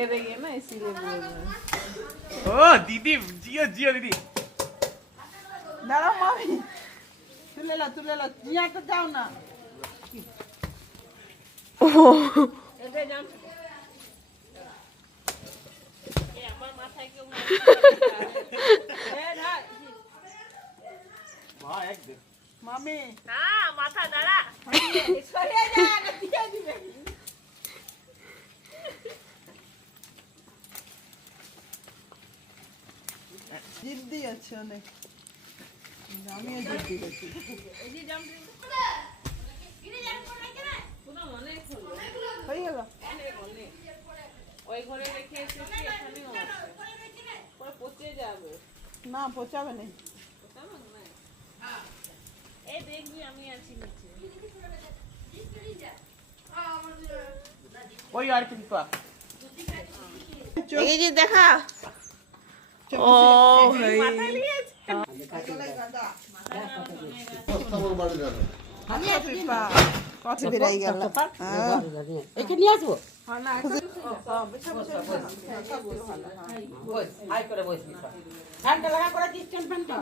दे रही है ना इसीलिए बोल रहे हैं। ओ दीदी जियो जियो दीदी दाঁড়াও মামি তুলে লো জিয়াটা দাও না এতে জাম এ আমার মাথায় কেউ এ না মা এক দে মামি না মাথা দাঁড়া সরে যা না দিয়ে দিবে জিদ্দি আছে অনেক আমিও জিদ্দি আছি এই যে জাম পুরো অনেক হলো হয়ে গেল অনেক অনেক ওই ঘরে রেখে এসেছি এখানেও আছে পরে পচে যাবে না পচাবে না পচাবে না এই দেখবি আমি আছি নিচে ওই আর কি পা এই যে দেখা ও মাথায় নিয়েছে কত বেড়াই গেল এখানে আসবো হাই করে বসবি ফ্যানটা লাগা করে দিচ্ছেন ফ্যানটা